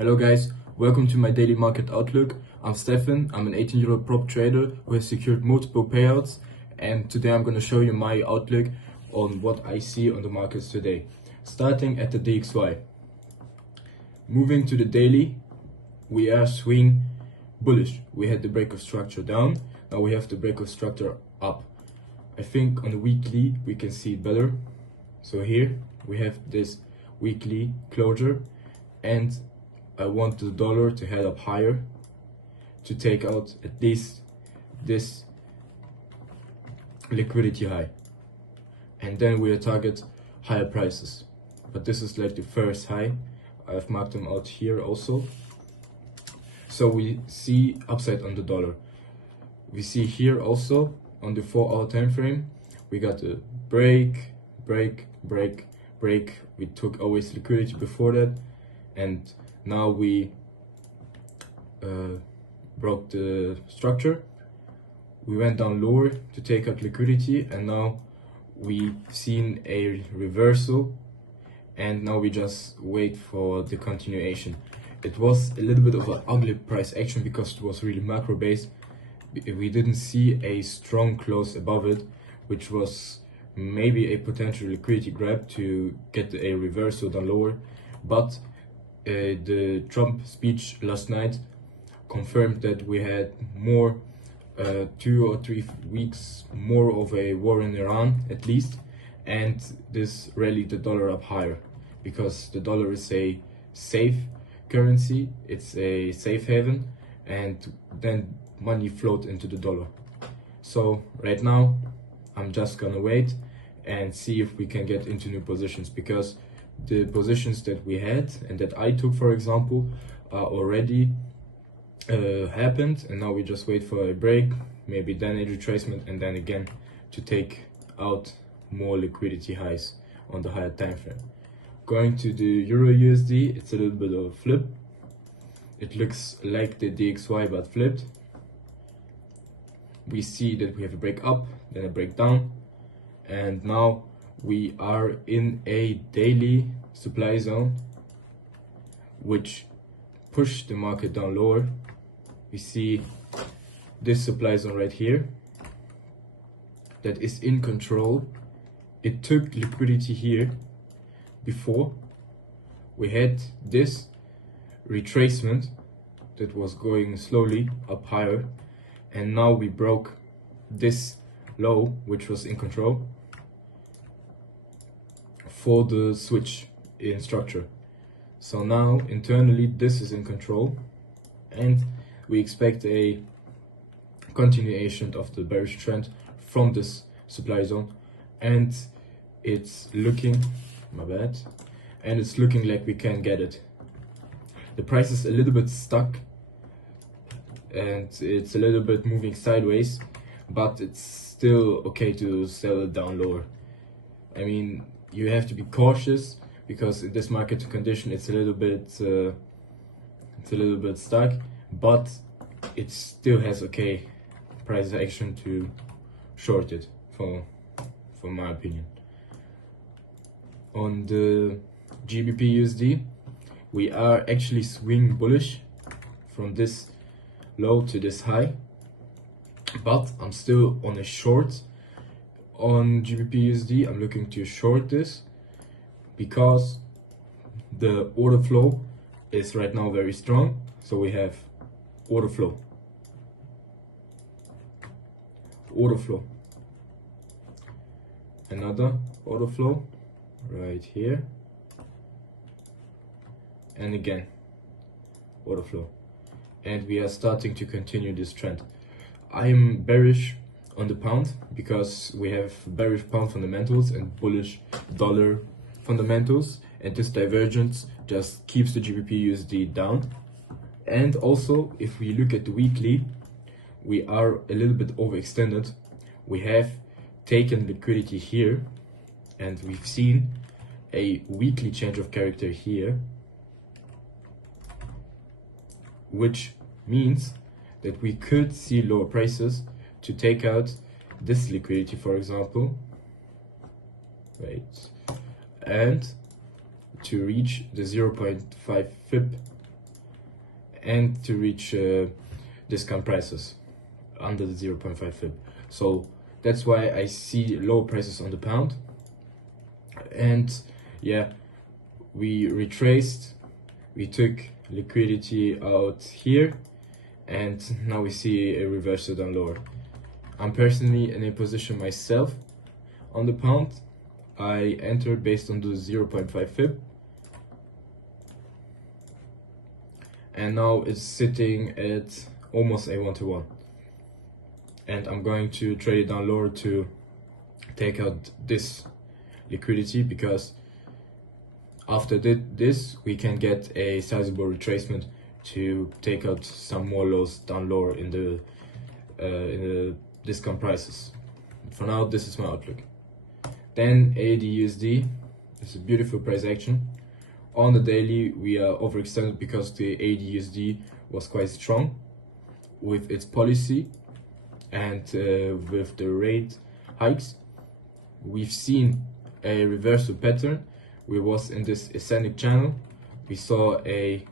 Hello guys, welcome to my daily market outlook. I'm Stefan, I'm an 18-year-old prop trader who has secured multiple payouts, and today I'm going to show you my outlook on what I see on the markets today. Starting at the DXY. Moving to the daily, we are swing bullish. We had the break of structure down, now we have the break of structure up. I think on the weekly we can see it better. So here we have this weekly closure, and I want the dollar to head up higher to take out at least this liquidity high, and then we'll target higher prices. But this is like the first high. I've marked them out here also. So we see upside on the dollar. We see here also on the 4-hour time frame we got a break. We took always liquidity before that, and now we broke the structure. We went down lower to take out liquidity, and now we've seen a reversal, and now we just wait for the continuation. It was a little bit of an ugly price action because it was really macro based. We didn't see a strong close above it, which was maybe a potential liquidity grab to get a reversal down lower. But the Trump speech last night confirmed that we had more 2 or 3 weeks more of a war in Iran at least, and this rallied the dollar up higher because the dollar is a safe currency, it's a safe haven, and then money flowed into the dollar. So right now I'm just gonna wait and see if we can get into new positions, because the positions that we had and that I took, for example, are already happened, and now we just wait for a break, maybe then a retracement, and then again to take out more liquidity highs on the higher time frame. Going to the Euro USD, it's a little bit of a flip. It looks like the DXY but flipped. We see that we have a break up, then a break down, and now we are in a daily supply zone which pushed the market down lower. We see this supply zone right here that is in control. It took liquidity here before. We had this retracement that was going slowly up higher, and now we broke this low which was in control for the switch in structure. So now internally this is in control, and we expect a continuation of the bearish trend from this supply zone, and it's looking it's looking like we can get it. The price is a little bit stuck and it's a little bit moving sideways, but it's still okay to sell it down lower. I mean, you have to be cautious because in this market condition it's a little bit stuck, but it still has okay price action to short it, for my opinion. On the GBP USD, we are actually swing bullish from this low to this high, but I'm still on a short on GBP USD. I'm looking to short this because the order flow is right now very strong. So we have order flow, another order flow right here, and again order flow, and we are starting to continue this trend. I'm bearish on the pound because we have bearish pound fundamentals and bullish dollar fundamentals, and this divergence just keeps the GBP USD down. And also, if we look at the weekly, we are a little bit overextended. We have taken liquidity here, and we've seen a weekly change of character here, which means that we could see lower prices to take out this liquidity, for example, and to reach the 0.5 FIB and to reach discount prices under the 0.5 fib. So that's why I see low prices on the pound. And yeah, we retraced, we took liquidity out here, and now we see a reversal down lower. I'm personally in a position myself on the pound. I entered based on the 0.5 fib, and now it's sitting at almost a 1-to-1, and I'm going to trade it down lower to take out this liquidity, because after this we can get a sizable retracement to take out some more lows down lower in the discount prices. For now, this is my outlook. Then AUD USD is a beautiful price action. On the daily, we are overextended because the AUD USD was quite strong with its policy and with the rate hikes. We've seen a reversal pattern. We was in this ascending channel. We saw a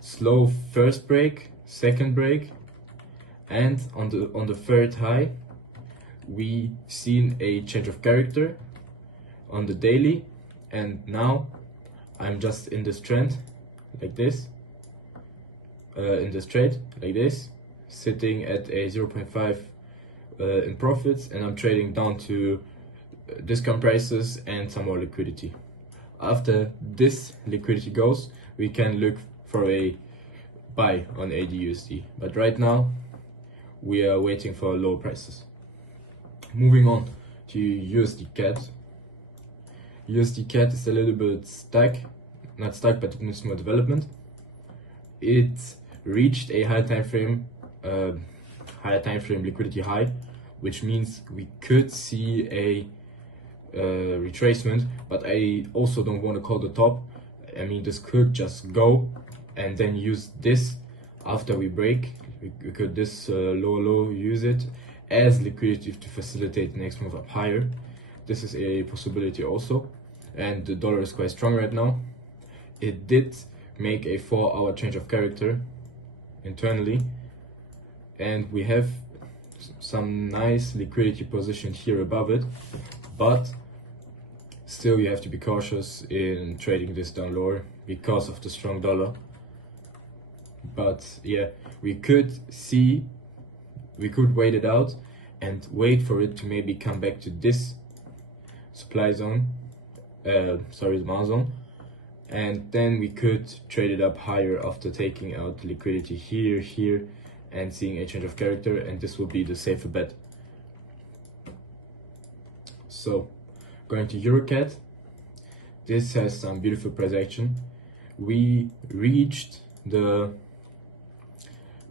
slow first break, second break, and on the third high we seen a change of character on the daily, and now I'm just in this trend like this, in this trade like this, sitting at a 0.5 in profits, and I'm trading down to discount prices and some more liquidity. After this liquidity goes, we can look for a buy on AUD USD, but right now we are waiting for low prices. Moving on to USD CAD. USD CAD is a little bit stuck, not stuck, but it needs more development. It reached a higher time frame liquidity high, which means we could see a retracement, but I also don't want to call the top. I mean, this could just go and then use this after we break. We could this low use it as liquidity to facilitate the next move up higher. This is a possibility also, and the dollar is quite strong right now. It did make a 4-hour change of character internally, and we have some nice liquidity position here above it, but still you have to be cautious in trading this down lower because of the strong dollar. But yeah, we could wait it out and wait for it to maybe come back to this supply zone, demand zone, and then we could trade it up higher after taking out liquidity here and seeing a change of character, and this will be the safer bet. So going to EuroCAD, this has some beautiful price action. We reached the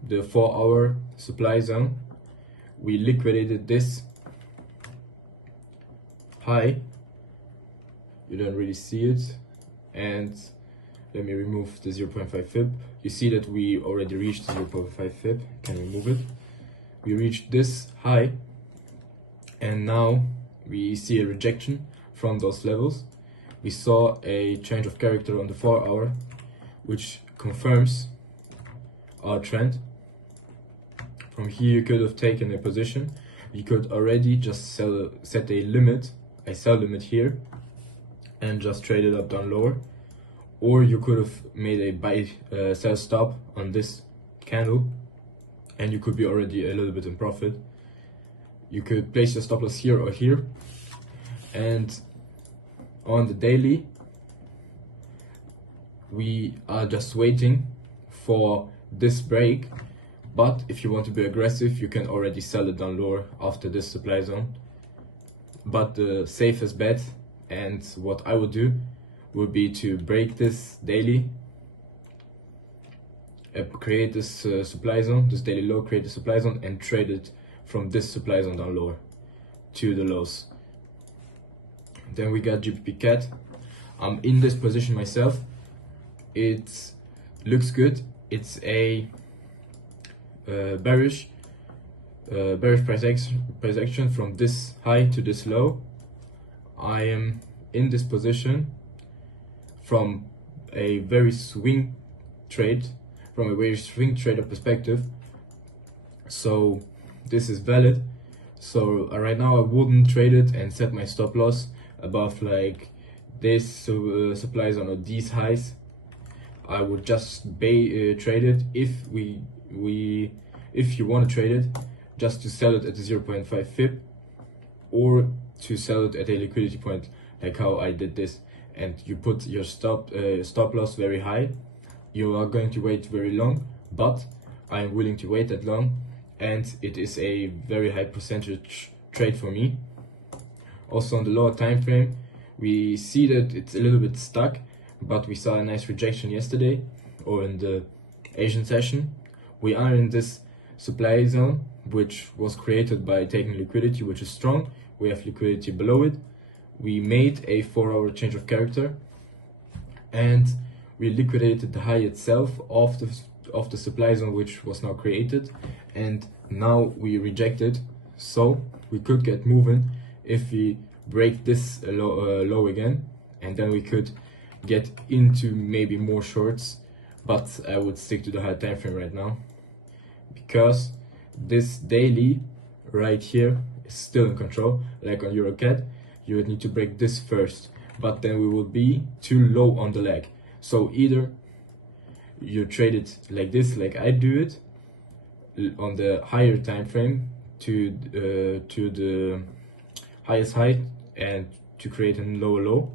4-hour supply zone. We liquidated this high. You don't really see it, and let me remove the 0.5 fib. You see that we already reached 0.5 fib. Can remove it. We reached this high, and now we see a rejection from those levels. We saw a change of character on the 4-hour, which confirms our trend. From here you could have taken a position. You could already just set a limit, a sell limit here, and just trade it up down lower. Or you could have made a buy sell stop on this candle, and you could be already a little bit in profit. You could place your stop loss here or here, and on the daily we are just waiting for this break. But if you want to be aggressive, you can already sell it down lower after this supply zone. But the safest bet, and what I would do, would be to break this daily, create this supply zone, this daily low, create the supply zone, and trade it from this supply zone down lower to the lows. Then we got GBP CAD. I'm in this position myself. It looks good. It's a bearish price action from this high to this low. I am in this position from a very swing trade, from a bearish swing trader perspective. So this is valid. So right now I wouldn't trade it and set my stop loss above like this supply zone or these highs. I would just trade it if you want to trade it, just to sell it at a 0.5 fib, or to sell it at a liquidity point, like how I did this, and you put your stop loss very high. You are going to wait very long, but I'm willing to wait that long, and it is a very high percentage trade for me. Also on the lower time frame, we see that it's a little bit stuck, but we saw a nice rejection yesterday, or in the Asian session. We are in this supply zone, which was created by taking liquidity, which is strong. We have liquidity below it. We made a 4-hour change of character, and we liquidated the high itself of the supply zone, which was now created, and now we reject it. So we could get moving if we break this low again, and then we could get into maybe more shorts, but I would stick to the high time frame right now, because this daily right here is still in control. Like on EuroCAD, you would need to break this first, but then we will be too low on the leg. So either you trade it like this, like I do it, on the higher time frame to the highest height and to create a lower low,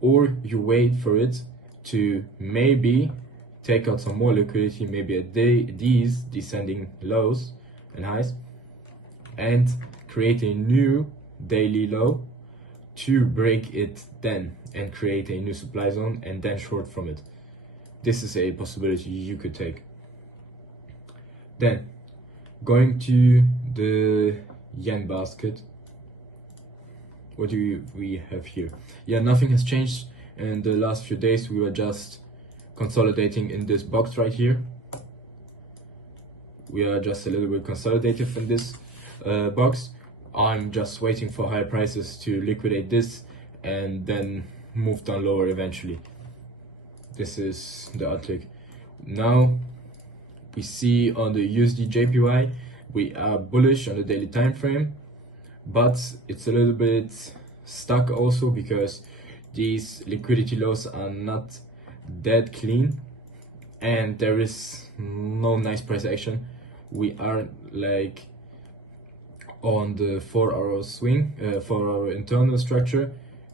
or you wait for it to maybe take out some more liquidity, maybe at these descending lows and highs, and create a new daily low to break it then and create a new supply zone and then short from it. This is a possibility you could take. Then going to the yen basket, what do we have here? Yeah, nothing has changed in the last few days. We were just consolidating in this box right here. We are just a little bit consolidative in this box. I'm just waiting for higher prices to liquidate this and then move down lower eventually. This is the outlook. Now we see on the USD JPY, we are bullish on the daily time frame, but it's a little bit stuck also because these liquidity lows are not that clean and there is no nice price action. We are like on the 4-hour swing, 4-hour internal structure.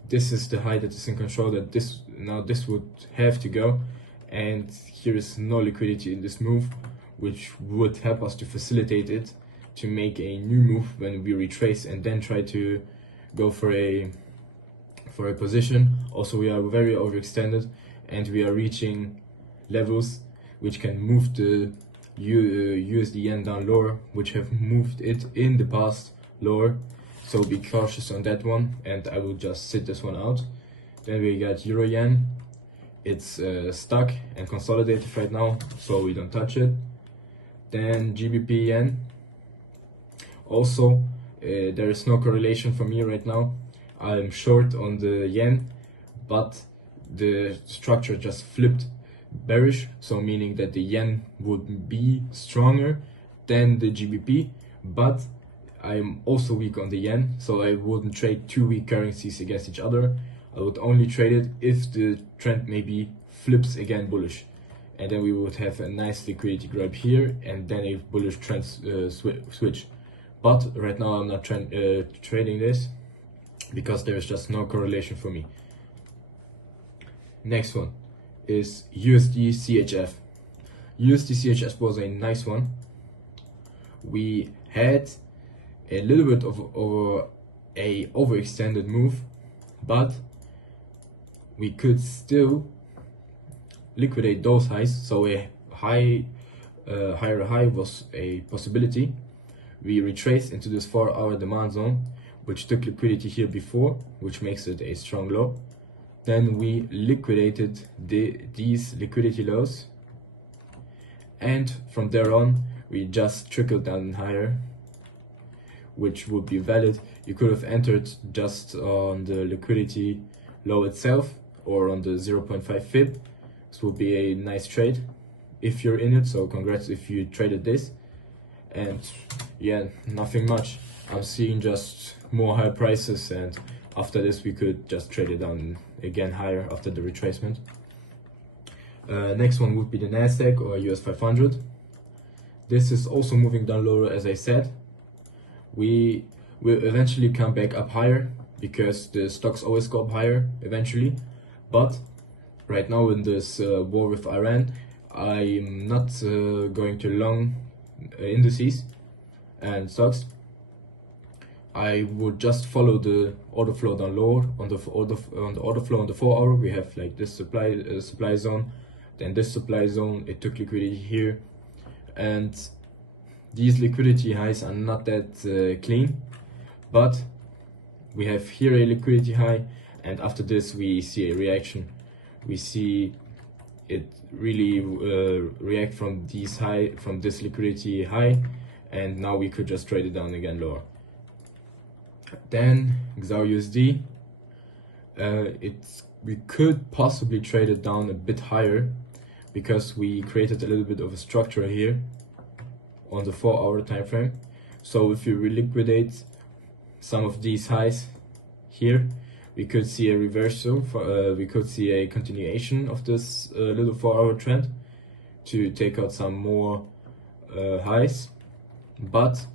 This is the high that is in control, that this would have to go, and here is no liquidity in this move, which would help us to facilitate it to make a new move when we retrace and then try to go for a position. Also, we are very overextended and we are reaching levels which can move the USD yen down lower, which have moved it in the past lower. So be cautious on that one, and I will just sit this one out. Then we got Euro Yen. It's stuck and consolidated right now, so we don't touch it. Then GBP Yen. Also, there is no correlation for me right now. I'm short on the yen, but the structure just flipped bearish, so meaning that the yen would be stronger than the GBP, but I'm also weak on the yen, so I wouldn't trade two weak currencies against each other. I would only trade it if the trend maybe flips again bullish, and then we would have a nice liquidity grab here and then a bullish trend switch. But right now I'm not trading this because there is just no correlation for me. Next one is USD CHF. USD CHF was a nice one. We had a little bit of a overextended move, but we could still liquidate those highs, so a higher high was a possibility. We retraced into this 4-hour demand zone, which took liquidity here before, which makes it a strong low. Then we liquidated these liquidity lows, and from there on we just trickled down higher, which would be valid. You could have entered just on the liquidity low itself or on the 0.5 fib, This will be a nice trade if you're in it, so congrats if you traded this. And yeah, nothing much. I'm seeing just more higher prices, and after this we could just trade it down again higher after the retracement. Next one would be the Nasdaq or US 500. This is also moving down lower, as I said. We will eventually come back up higher because the stocks always go up higher eventually. But right now in this war with Iran, I'm not going to long indices and stocks. I would just follow the order flow down lower. On the order flow on the 4 hour, we have like this supply zone, then this supply zone. It took liquidity here, and these liquidity highs are not that clean, but we have here a liquidity high, and after this we see a reaction. We see it really react from this liquidity high, and now we could just trade it down again lower. Then XAU USD, we could possibly trade it down a bit higher because we created a little bit of a structure here on the 4 hour time frame. So if you reliquidate some of these highs here, we could see a reversal, we could see a continuation of this little 4 hour trend to take out some more highs. But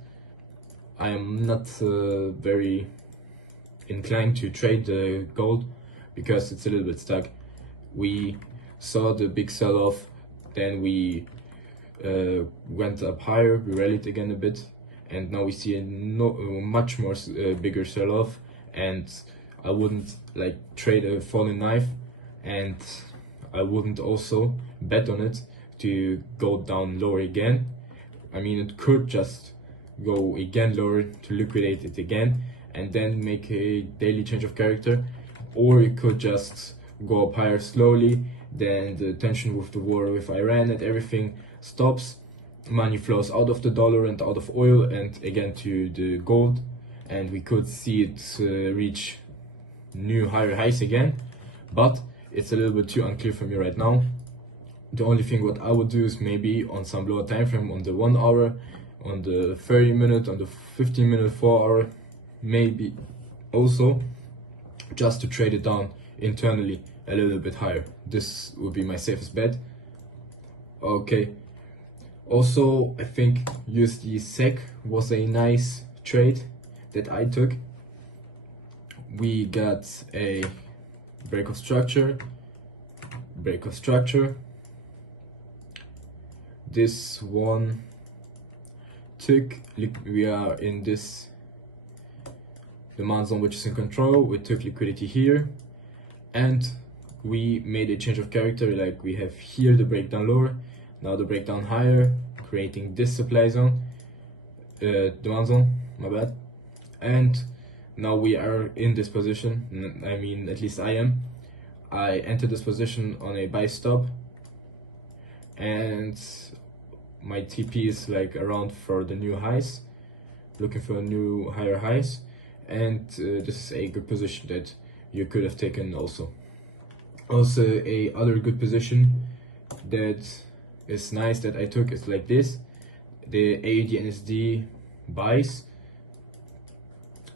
I am not very inclined to trade the gold because it's a little bit stuck. We saw the big sell-off, then we went up higher, we rallied again a bit, and now we see a much more bigger sell-off, and I wouldn't like trade a falling knife, and I wouldn't also bet on it to go down lower again. I mean, it could just go again lower to liquidate it again and then make a daily change of character, or it could just go up higher slowly. Then the tension with the war with Iran and everything stops, money flows out of the dollar and out of oil and again to the gold, and we could see it reach new higher highs again. But it's a little bit too unclear for me right now. The only thing what I would do is maybe on some lower time frame, on the 1 hour, on the 30 minute, on the 15 minute, 4 hour, maybe also just to trade it down internally a little bit higher. This would be my safest bet. Okay, also I think USD SEK was a nice trade that I took. We got a break of structure, this one took, we are in this demand zone which is in control. We took liquidity here and we made a change of character. Like we have here the breakdown lower, now the breakdown higher, creating this supply zone, demand zone, my bad. And now we are in this position. I mean, at least I am. I entered this position on a buy stop, and my TP is like around for the new highs, looking for new higher highs, and this is a good position that you could have taken also. Also a other good position that is nice that I took is like this, the AUD NSD buys.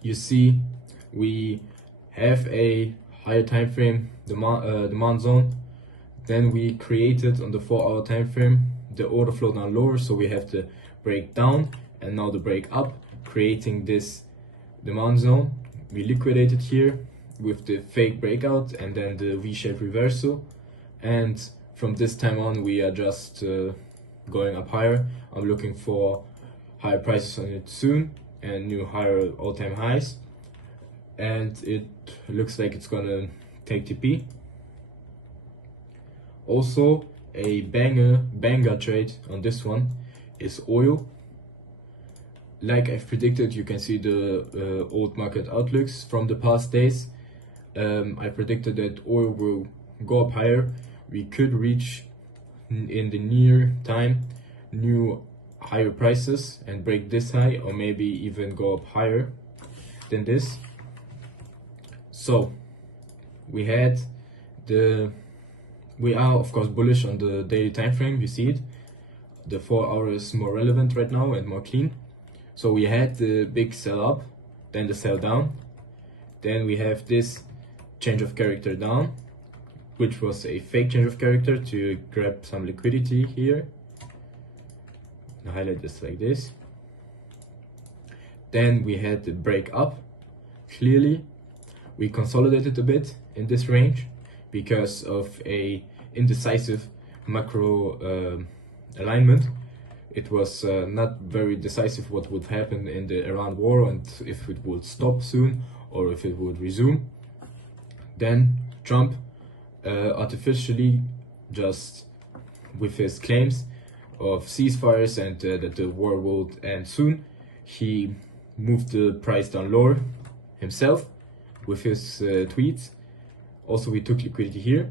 You see we have a higher time frame demand zone, then we created on the 4 hour time frame the order flow down lower, so we have the break down and now the break up, creating this demand zone. We liquidated here with the fake breakout and then the V-shaped reversal, and from this time on we are just going up higher. I'm looking for higher prices on it soon and new higher all-time highs, and it looks like it's gonna take TP. Also a banger trade on this one is oil. Like I've predicted, you can see the old market outlooks from the past days. I predicted that oil will go up higher. We could reach in the near time new higher prices and break this high, or maybe even go up higher than this. So we had the We are of course bullish on the daily time frame. You see it. The 4 hour is more relevant right now and more clean. So we had the big sell up, then the sell down, then we have this change of character down, which was a fake change of character to grab some liquidity here. I'll highlight this like this. Then we had the break up. Clearly we consolidated a bit in this range because of a indecisive macro alignment. It was not very decisive what would happen in the Iran war and if it would stop soon or if it would resume. Then Trump artificially, just with his claims of ceasefires and that the war will end soon, he moved the price down lower himself with his tweets. Also, we took liquidity here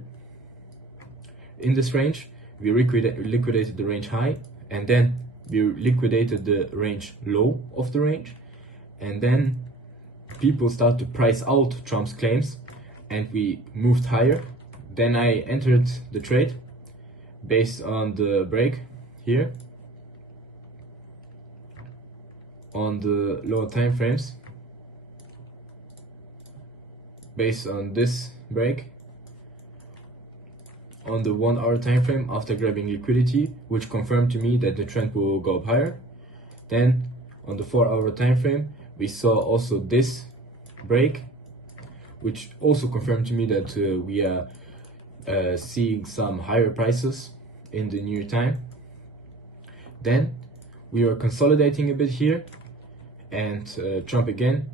in this range. We liquidated the range high, and then we liquidated the range low of the range, and then people start to price out Trump's claims, and we moved higher. Then I entered the trade based on the break here on the lower time frames, based on this break on the 1 hour time frame after grabbing liquidity, which confirmed to me that the trend will go up higher. Then on the 4 hour time frame we saw also this break, which also confirmed to me that we are seeing some higher prices in the near time. Then we are consolidating a bit here, and Trump again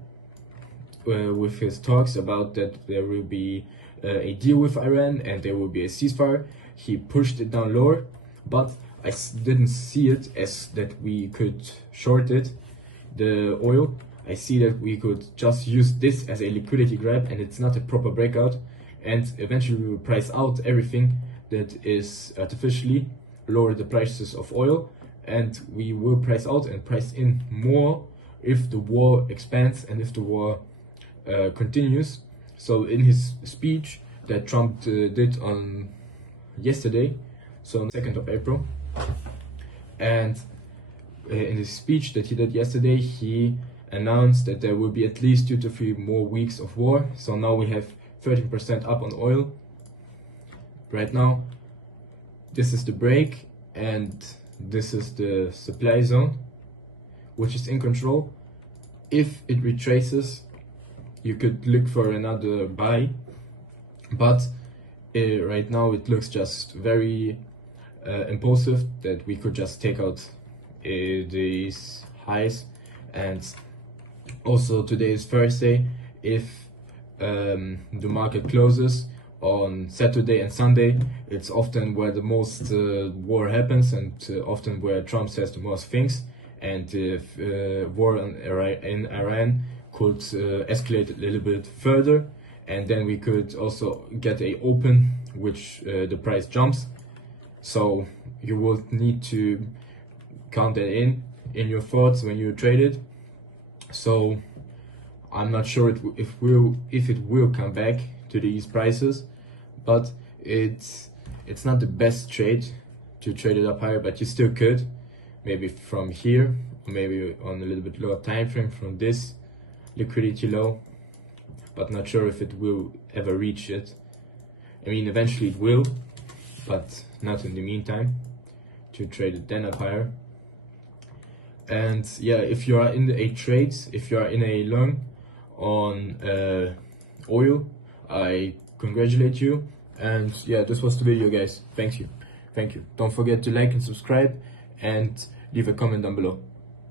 with his talks about that there will be a deal with Iran and there will be a ceasefire. He pushed it down lower, but I didn't see it as that we could short it, the oil. I see that we could just use this as a liquidity grab, and it's not a proper breakout, and eventually we will price out everything that is artificially lower the prices of oil, and we will price out and price in more if the war expands and if the war continues. So in his speech that Trump did on yesterday, so on the 2nd of April, and in his speech that he did yesterday, he announced that there will be at least 2 to 3 more weeks of war. So now we have 13% up on oil right now. This is the break, and this is the supply zone, which is in control. If it retraces, you could look for another buy, but right now it looks just very impulsive that we could just take out these highs. And also today is Thursday. If the market closes on Saturday and Sunday, it's often where the most war happens, and often where Trump says the most things. And if war in Iran could escalate a little bit further, and then we could also get a open which the price jumps. So you will need to count that in your thoughts when you trade it. So I'm not sure if it will come back to these prices, but it's not the best trade to trade it up higher, but you still could, maybe from here, or maybe on a little bit lower time frame from this liquidity low, but not sure if it will ever reach it. I mean, eventually it will, but not in the meantime, to trade it then up higher. And yeah, if you are in a trade, if you are in a long on oil, I congratulate you. And yeah, this was the video, guys. Thank you. Don't forget to like and subscribe and leave a comment down below.